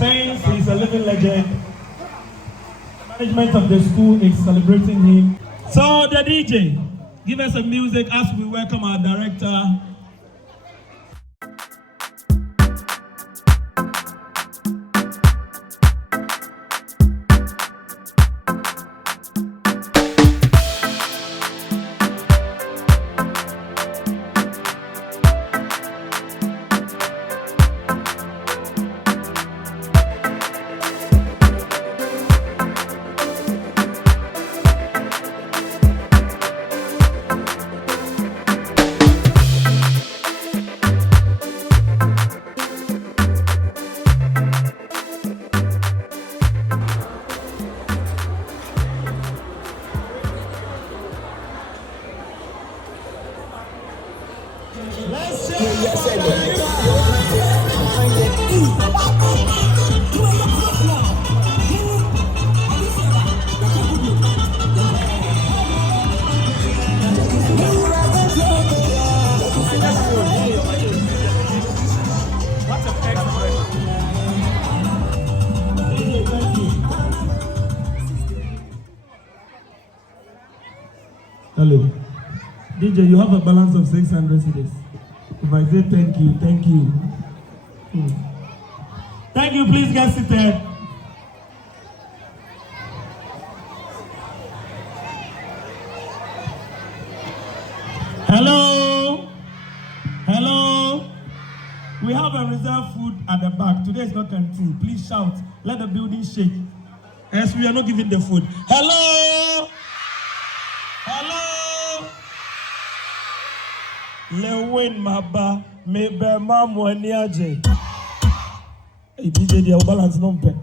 Since he's a living legend, management of the school is celebrating him. So the DJ, give us some music as we welcome our director. Hello. DJ, you have a balance of 600 cedis. If I say thank you, thank you. Thank you, please get seated. Hello. Hello. We have a reserved food at the back. Today is not canteen. Please shout. Let the building shake. As we are not giving the food. Hello. Hello. Lilwin Maba, maybe Mam Waniaje. Hey, DJ, the balance number.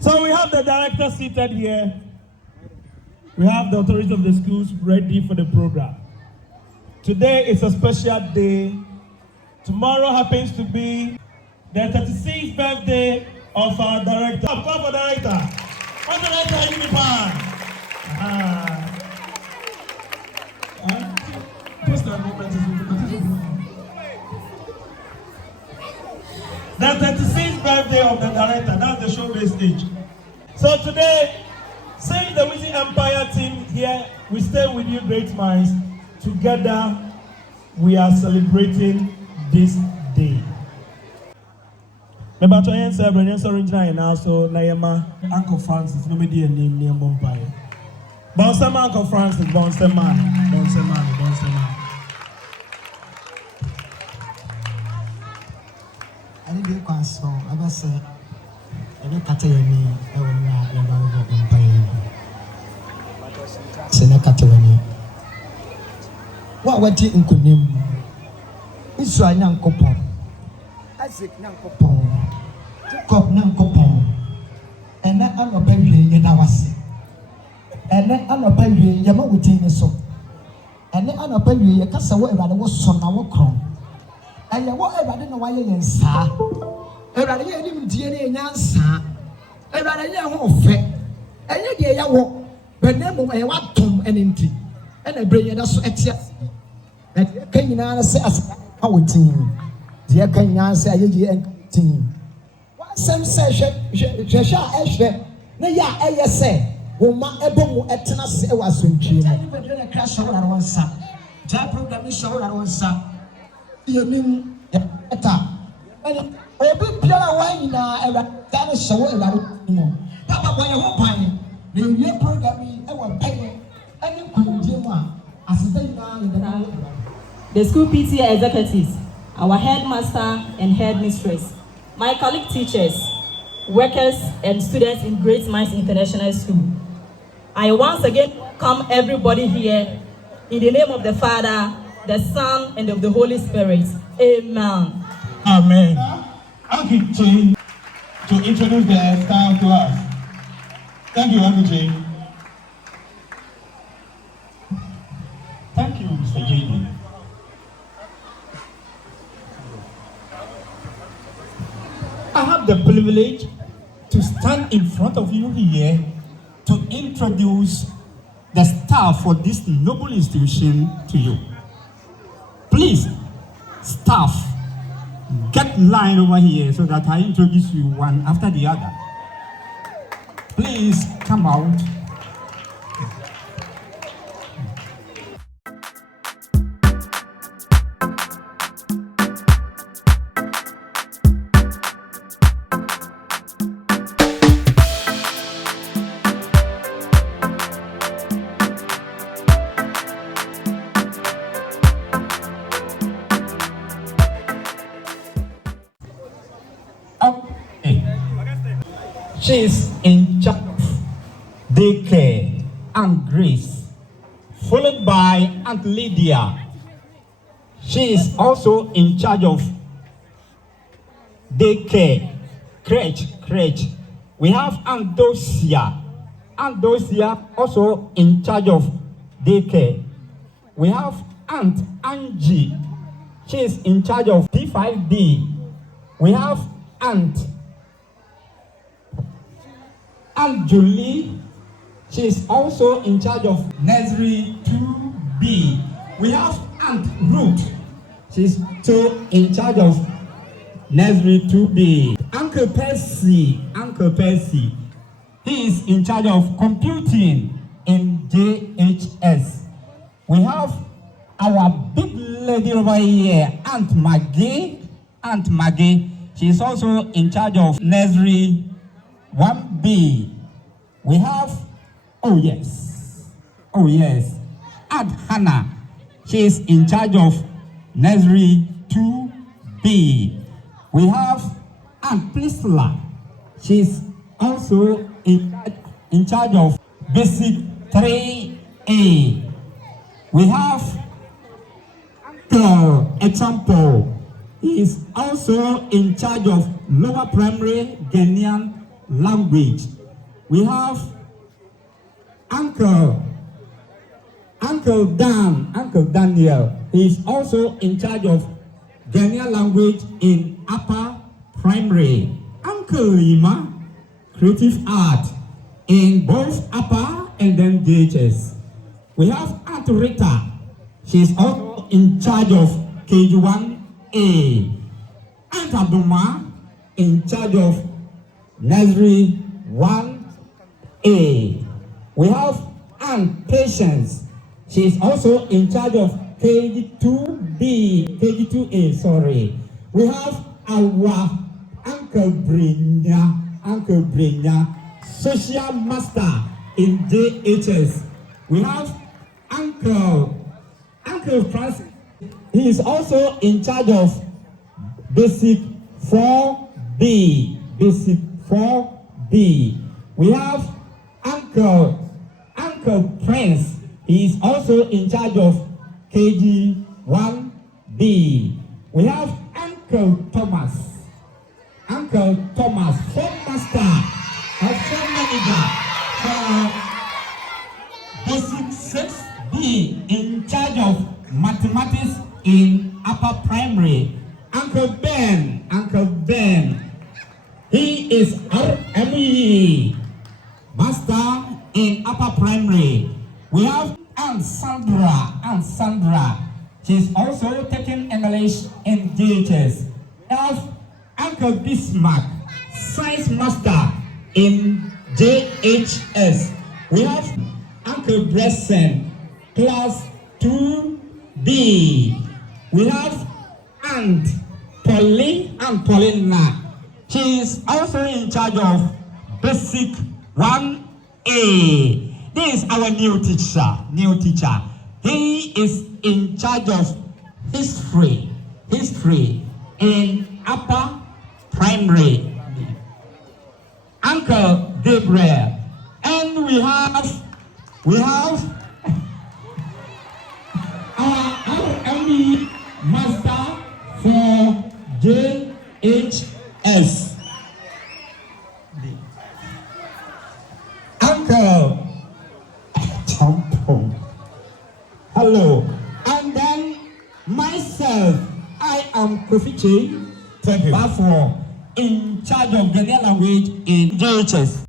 So we have the director seated here. We have the authorities of the schools ready for the program. Today is a special day. Tomorrow happens to be the 36th birthday of our director. Come for director. What's the director uniform? The 36th birthday of the director, that's the showcase stage. So today, since the Weezy Empire team here, we stay with you, GreatMinds. Together, we are celebrating this day. Uncle Francis, nobody name near Bompire. Bonsema Uncle Francis, Bonsema. I didn't go so I was I don't cut me. I will not Senakatawani. What went in Kunim? Israel Nankopon. Isaac Nankopon. Jacob Nankopon. And that I'm a baby, Yadawasi. And then I'm a baby, Yamawiti so. And then I'm a baby, Yakasa, whatever was son, our crown. And whatever I don't know why you're in Sa. Everybody didn't DNA and Yansa. Everybody won't fit. And yet, you walk. But then, I want Tom and empty. And I bring it us at yes. And can you answer as our team? Dear, can you answer a year team? What some say, Shasha Asher? No, ya, I say, Woma Ebo at Tennis was in China. Anybody a crash over at one side. Jab program is shown at one side. You mean at a big pillar wine now, that is so about Papa, when you're hoping. The program our pay any the school PTA executives, our headmaster and headmistress, my colleague teachers, workers and students in GreatMinds International School. I once again welcome everybody here in the name of the Father, the Son, and of the Holy Spirit. Amen. Amen. Thank you, Jane, to introduce the staff to us. Thank you, Uncle Jane. Thank you, Mr. JD. I have the privilege to stand in front of you here to introduce the staff for this noble institution to you. Please, staff, get in line over here so that I introduce you one after the other. Please come out. She's in charge of daycare, Aunt Grace, followed by Aunt Lydia. She is also in charge of daycare, crèche. We have Aunt Dosia. Aunt Dosia also in charge of daycare. We have Aunt Angie. She is in charge of D5D. We have Aunt Julie, she is also in charge of nursery 2B. We have Aunt Ruth, she's so in charge of nursery 2B. Uncle Percy, he is in charge of computing in JHS. We have our big lady over here, Aunt Maggie, she is also in charge of nursery 1B. We have, oh yes, Aunt Hannah, she is in charge of nursery 2B. We have Aunt Priscilla, she is also in charge of basic 3A. We have Uncle Example, he is also in charge of lower primary Ghanaian language. We have Uncle Daniel. He is also in charge of Ghanaian language in upper primary. Uncle Lima, creative art in both upper and then JHS. We have Aunt Rita. She is also in charge of KG1A. Aunt Abdulma in charge of nursery 1A. We have Aunt Patience. She is also in charge of KG2A, sorry. We have our Uncle Brenya, social master in JHS. We have Uncle Francis. He is also in charge of basic 4B. We have Uncle Prince. He is also in charge of KG1B. We have Uncle Thomas, form master and form manager for basic 6B, in charge of mathematics in upper primary. Uncle Ben, he is RME master in upper primary. We have Aunt Sandra. She's also taking English in JHS. We have Uncle Bismarck, science master in JHS. We have Uncle Bresson, class 2B. We have Aunt Paulina. She is also in charge of basic 1A. This is our new teacher. He is in charge of history in upper primary. Uncle Gabriel. And we have our RME master for JHS. Uncle Champong. Hello. And then myself, I am Kofiche. Thank you. Therefore, in charge of Ghanaian language in JHS.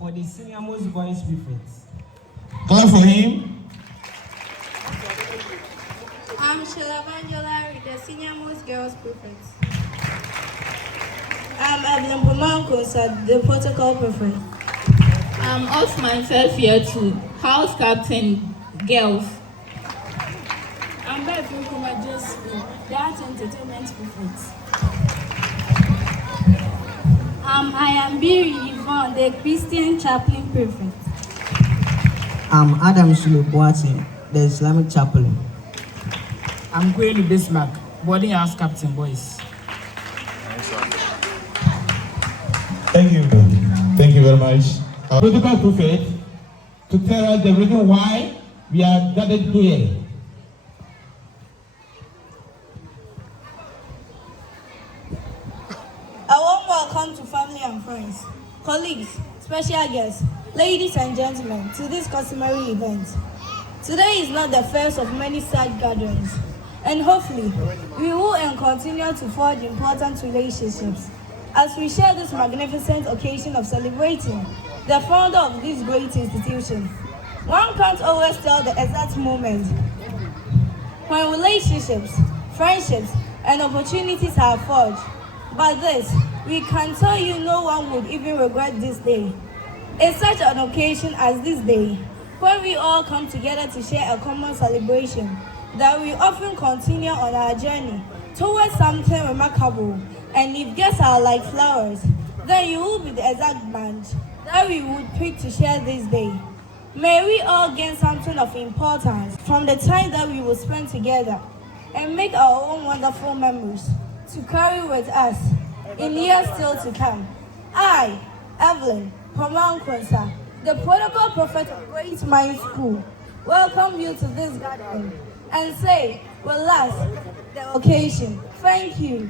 for the senior most boys prefects. Clap for him. I'm Shalavanjola, the senior most girls prefect. I'm Kwadwo Nkansah, the protocol prefect. I'm Osman Selfie, house captain, girls. I'm Bethel Kuma Josephine, the art entertainment prefect. I am Biri Yvonne, the Christian chaplain prefect. I'm Adam Shulubwati, the Islamic chaplain. I'm Kweli Bismarck, boarding house captain, boys. Thank you. Thank you very much. Our protocol prefect to tell us the reason why we are gathered here. A warm welcome to family and friends, colleagues, special guests, ladies and gentlemen, to this customary event. Today is not the first of many such gatherings, and hopefully, we will and continue to forge important relationships as we share this magnificent occasion of celebrating the founder of this great institution. One can't always tell the exact moment when relationships, friendships, and opportunities are forged. But this, we can tell you no one would even regret this day. It's such an occasion as this day, when we all come together to share a common celebration, that we often continue on our journey towards something remarkable. And if guests are like flowers, then you will be the exact bunch that we would pick to share this day. May we all gain something of importance from the time that we will spend together and make our own wonderful memories to carry with us in years still to come. I, Evelyn Kwadwo Nkansah, the protocol prophet of GreatMinds School, welcome you to this gathering and say, well, last the occasion. Thank you.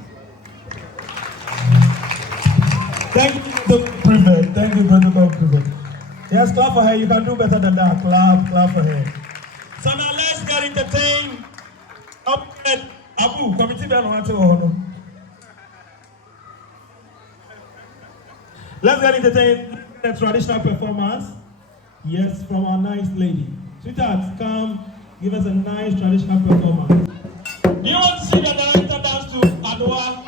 Thank you, the prefect. Thank you, protocol prefect. Yes, clap for her. You can do better than that. Clap for her. So now let's get entertained. Up at Abu, committee bell. Let's get entertained. The traditional performance. Yes, from our nice lady. Sweetheart, come give us a nice traditional performance. Do you want to see the director dance to Adwa?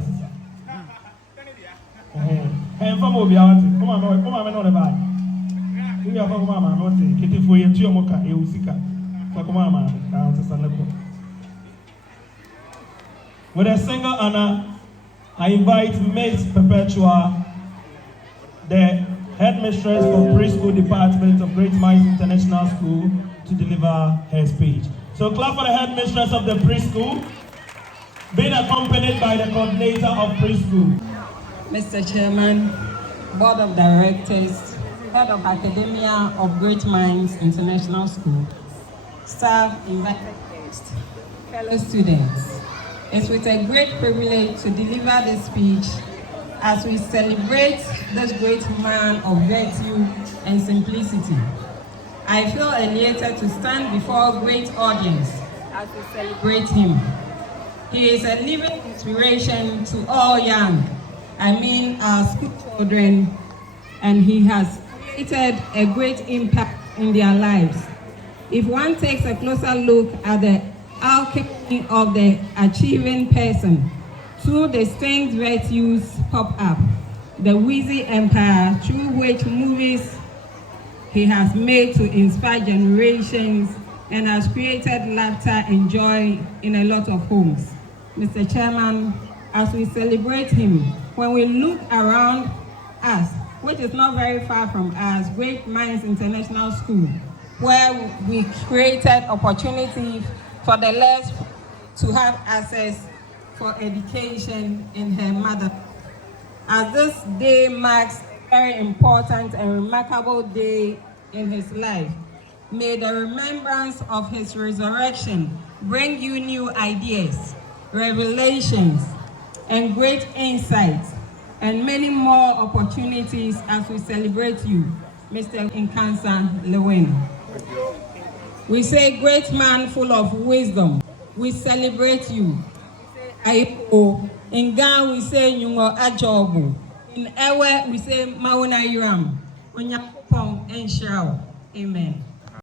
sister. Hey, from Obiawati, come on, no, the bag. We are from Mama, not Kitty for your Tiomoka, Eusika. Come on, sister. With a single honor, I invite Miss Perpetua, the headmistress for preschool department of GreatMinds International School, to deliver her speech. So clap for the headmistress of the preschool, being accompanied by the coordinator of preschool. Mr. Chairman, Board of Directors, Head of Academia of GreatMinds International School, staff, invited guests, fellow students. It's with a great privilege to deliver this speech as we celebrate this great man of virtue and simplicity. I feel elated to stand before a great audience as we celebrate him. He is a living inspiration to all young, our school children, and he has created a great impact in their lives. If one takes a closer look at the alchemy of the achieving person, two distinct virtues pop up: the Weezy Empire, through which movies he has made to inspire generations and has created laughter and joy in a lot of homes. Mr. Chairman, as we celebrate him, when we look around us, which is not very far from us, GreatMinds International School, where we created opportunity for the less to have access for education in her mother. As this day marks a very important and remarkable day in his life, may the remembrance of his resurrection bring you new ideas, revelations, and great insights, and many more opportunities as we celebrate you, Mr. Nkansah Lilwin. We say, great man full of wisdom, we celebrate you. In Ghana, we say, Nyungo Ajobu. In Ewe, we say, Mauna Yiram. Onyakopong Enshao. Amen.